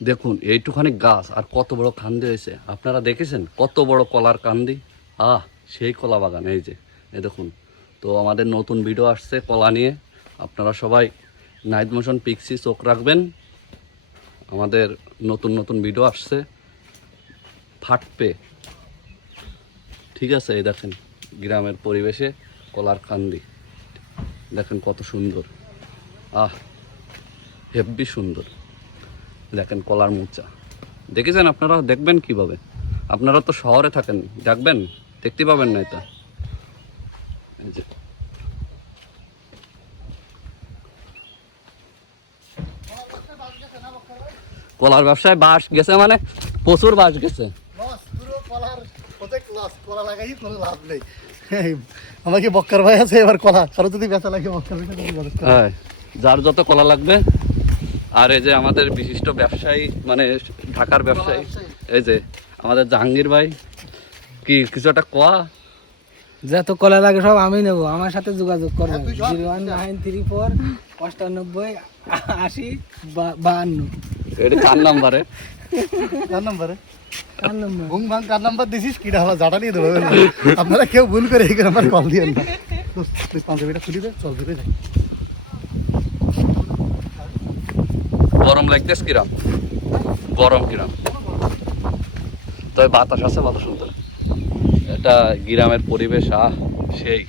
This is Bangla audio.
দেখুন এইটুখানি গাছ আর কত বড় কান্দি হয়েছে, আপনারা দেখেছেন কত বড় কলার কান্দি। সেই কলা বাগান এই যে, এই দেখুন। তো আমাদের নতুন ভিডিও আসছে কলা নিয়ে, আপনারা সবাই নাইট মোশন পিক্সি চোখ রাখবেন। আমাদের নতুন নতুন ভিডিও আসছে ফাটবে, ঠিক আছে। এই দেখেন গ্রামের পরিবেশে কলার কান্দি, দেখেন কত সুন্দর, হেব্বি সুন্দর। দেখেন কলার মোচা, দেখেছেন আপনারা? দেখবেন কিভাবে? আপনারা তো শহরে থাকেন, দেখবেন, দেখতে পাবেন না এটা। এই যে কলার ব্যবসায় বাস গেছে, মানে প্রচুর বাস গেছে। আমাকে বক্কার ভাই আছে, এবার কলা কারো যদি বেচা লাগে বক্কার হ্যাঁ, যার যত কলা লাগবে। আর এই যে আমাদের বিশিষ্ট ব্যবসায়ী, মানে ঢাকার ব্যবসায়ী, এই যে আমাদের জাহাঙ্গীর ভাই, কি কিছু একটা কোয়া। যত কলা লাগে সব আমি নেবো, আমার সাথে যোগাযোগ করবো 01934 98 80 52। এটা কার নাম্বারে? কার নাম্বারে? ঘুম ভাঙ কার নাম্বার দিছিস কিটা আমার জাটা নিয়ে দেবো। আপনারা কেউ ভুল করে এই নাম্বার কল দিয়েন না। পাঞ্জাবিটা খুলি দে, চল দিবে যাই। গরম লাগতেছে কিরাম? গরম কিরাম? তবে বাতাস আছে ভালো সুন্দর। এটা গ্রামের পরিবেশ, সেই